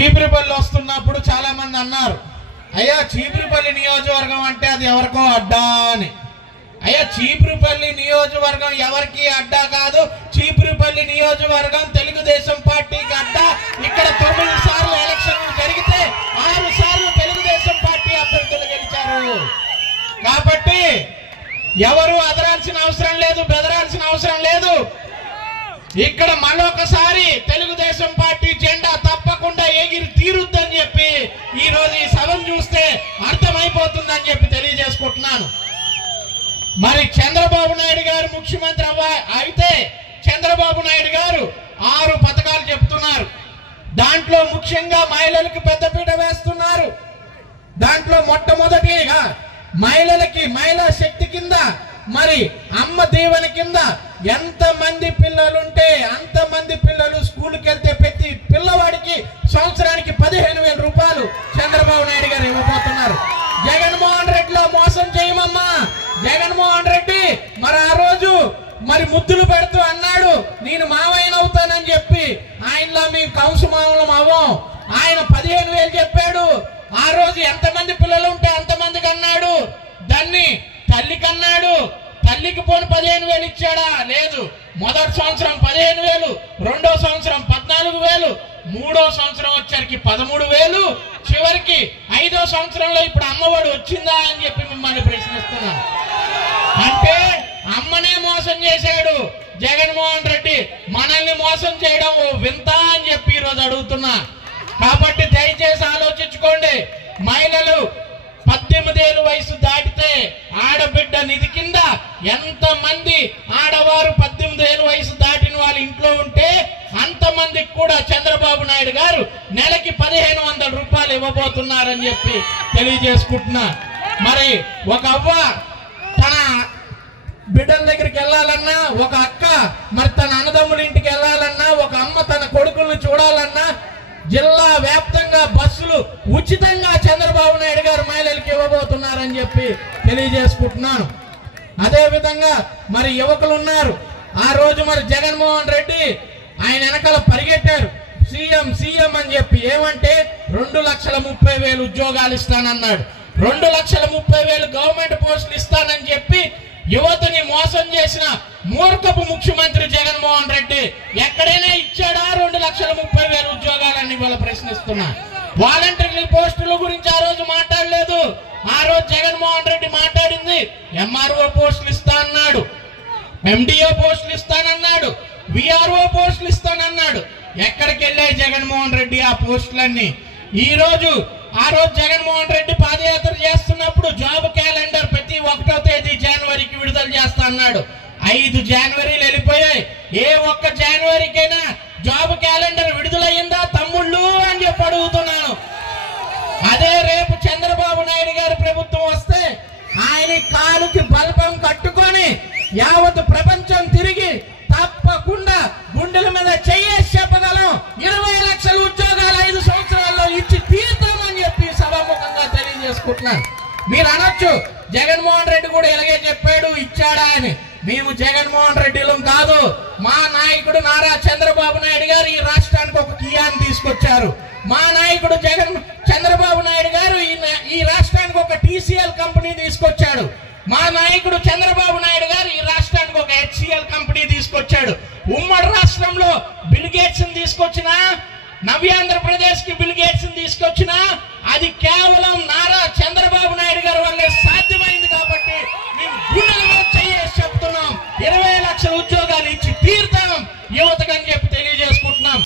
చీపురుపల్లి వస్తున్నప్పుడు చాలా మంది అన్నారు, అయ్యా చీపురుపల్లి నియోజకవర్గం అంటే అది ఎవరికో అడ్డా అని. అయ్యా చీపురుపల్లి నియోజకవర్గం ఎవరికి అడ్డా కాదు. చీపురుపల్లి నియోజకవర్గం తెలుగుదేశం పార్టీకి అడ్డా. ఇక్కడ 9 సార్లు ఎలక్షన్లు జరిగితే 6 సార్లు తెలుగుదేశం పార్టీ అభ్యర్థులు గెలిచారు. కాబట్టి ఎవరు అదరాల్సిన అవసరం లేదు, బెదరాల్సిన అవసరం లేదు. ఇక్కడ మరొకసారి తెలుగుదేశం పార్టీ జెండా తప్పకుండా ఎగిరి తీరుద్దని చెప్పి ఈ రోజు ఈ సభను చూస్తే అర్థమైపోతుందని చెప్పి తెలియజేసుకుంటున్నాను. మరి చంద్రబాబు నాయుడు గారు ముఖ్యమంత్రి అయితే చంద్రబాబు నాయుడు గారు 6 పథకాలు చెప్తున్నారు. దాంట్లో ముఖ్యంగా మహిళలకు పెద్దపీట వేస్తున్నారు. దాంట్లో మొట్టమొదటిగా మహిళలకి మహిళా శక్తి కింద మరి అమ్మ దీవెన కింద ఎంతమంది పిల్లలుంటే అంతమంది పిల్లలు స్కూల్కి వెళ్తే ప్రతి పిల్లవాడికి సంవత్సరానికి 15,000 రూపాయలు చంద్రబాబు నాయుడు గారు ఇవ్వబోతున్నారు. జగన్మోహన్ రెడ్డిలో మోసం చేయమమ్మా. జగన్మోహన్ రెడ్డి మరి ఆ రోజు మరి ముద్దులు పెడుతూ అన్నాడు, నేను మావయ్యను అవుతానని చెప్పి. ఆయనలో మేము కంసు మామూలం అవ్వం. ఆయన 15,000 చెప్పాడు. ఆ రోజు ఎంతమంది పిల్లలు ఉంటే అంతమందికి అన్నాడు. దాన్ని తల్లికి అన్నాడు. తల్లికి పోను 15,000 ఇచ్చాడా? లేదు. మొదటి సంవత్సరం 15,000, రెండో సంవత్సరం 14,000, మూడో సంవత్సరం వచ్చరికి 13,000, చివరికి 5వ సంవత్సరంలో ఇప్పుడు అమ్మఒడి వచ్చిందా అని చెప్పి మిమ్మల్ని ప్రశ్నిస్తున్నాను. అంటే అమ్మనే మోసం చేశాడు జగన్మోహన్ రెడ్డి. మనల్ని మోసం చేయడం వింత అని చెప్పి ఈరోజు అడుగుతున్నా. కాబట్టి దయచేసి ఆలోచించుకోండి. మహిళలు 18 ఏళ్ళ వయసు దాటితే ఆడబిడ్డ నిధి కింద ఎంతమంది ఆడవారు 18 ఏళ్ళ వయసు దాటిన వాళ్ళ ఇంట్లో ఉంటే అంతమందికి కూడా చంద్రబాబు నాయుడు గారు నెలకి 1,500 రూపాయలు ఇవ్వబోతున్నారని చెప్పి తెలియజేసుకుంటున్నా. మరి ఒక అవ్వ తన బిడ్డల దగ్గరికి వెళ్ళాలన్నా, ఒక అక్క మరి తన అన్నదమ్ముల ఇంటికి వెళ్ళాలన్నా, ఒక అమ్మ తన కొడుకుల్ని చూడాలన్నా జిల్లా వ్యాప్తంగా బస్సులు ఉచితంగా చంద్రబాబు నాయుడు గారు మహిళలకు ఇవ్వబోతున్నారని చెప్పి తెలియజేసుకుంటున్నాను. అదే విధంగా మరి యువకులు ఉన్నారు. ఆ రోజు మరి జగన్మోహన్ రెడ్డి ఆయన వెనకాల పరిగెట్టారు, సీఎం సీఎం అని చెప్పి. ఏమంటే 2,30,000 ఉద్యోగాలు ఇస్తానన్నాడు. 2,30,000 గవర్నమెంట్ పోస్టులు ఇస్తానని చెప్పి యువతని మోసం చేసిన మూర్ఖపు ముఖ్యమంత్రి జగన్మోహన్ రెడ్డి ఎక్కడైనా ఇచ్చాడా 2,30,000 ఉద్యోగాలని వాళ్ళ ప్రశ్నిస్తున్నా. వాలంటీర్ల పోస్టుల గురించి ఆ రోజు మాట్లాడలేదు. ఆ రోజు జగన్మోహన్ రెడ్డి మాట్లాడింది ఎంఆర్ఓ పోస్టులు ఇస్తా అన్నాడు, ఎండిఓ పోస్టులు ఇస్తానన్నాడు, విఆర్ఓ పోస్టులు ఇస్తానన్నాడు. ఎక్కడికి వెళ్ళాయి జగన్మోహన్ రెడ్డి ఆ పోస్టులన్నీ? ఆ రోజు జగన్మోహన్ రెడ్డి పాదయాత్ర చేస్తున్నప్పుడు జాబ్ క్యాలెండర్ ప్రతి 1వ తేదీ జనవరికి విడుదల చేస్తా అన్నాడు. 5 జనవరిలు వెళ్ళిపోయాయి. ఏ ఒక్క జనవరికైనా జాబ్ క్యాలెండర్ విడుదలయ్యిందా తమ్ముళ్ళు అని చెప్పి అడుగుతున్నాను. అదే రేపు చంద్రబాబు నాయుడు గారి ప్రభుత్వం వస్తే ఆయన కాలుకి బల్బం కట్టుకొని యావత్ ప్రపంచం తిరిగి తప్పకుండా గుండెల మీద చెయ్యేసి చెప్పగలం 20 లక్షల ఉద్యోగాలు 5 సంవత్సరాల్లో ఇచ్చి తీరుతామని చెప్పి సభాముఖంగా తెలియజేసుకుంటున్నాను. మీరు అనొచ్చు జగన్మోహన్ రెడ్డి కూడా ఇలాగే చెప్పాడు, ఇచ్చాడా అని. మేము జగన్మోహన్ రెడ్డిలం కాదు. మా నాయకుడు నారా చంద్రబాబు నాయుడు గారు ఈ రాష్ట్రానికి ఒక కియాని తీసుకొచ్చారు. మా నాయకుడు చంద్రబాబు నాయుడు గారు ఈ రాష్ట్రానికి ఒక TCL కంపెనీ తీసుకొచ్చాడు. మా నాయకుడు చంద్రబాబు నాయుడు గారు ఈ రాష్ట్రానికి ఒక HCL కంపెనీ తీసుకొచ్చాడు. ఉమ్మడి రాష్ట్రంలో బిల్ గేట్స్ తీసుకొచ్చినా, నవ్యాంధ్రప్రదేశ్ కి బిల్ గేట్స్ తీసుకొచ్చినా అది కేవలం నారా చంద్రబాబు నాయుడు గారి వల్లే సాధ్యమైంది. కాబట్టి మేము గుండెల మీద చెయ్యేసి చెప్తున్నాం, 20 లక్షల ఉద్యోగాలు ఇచ్చి తీరుతాం యువతకని చెప్పి తెలియజేస్తాం.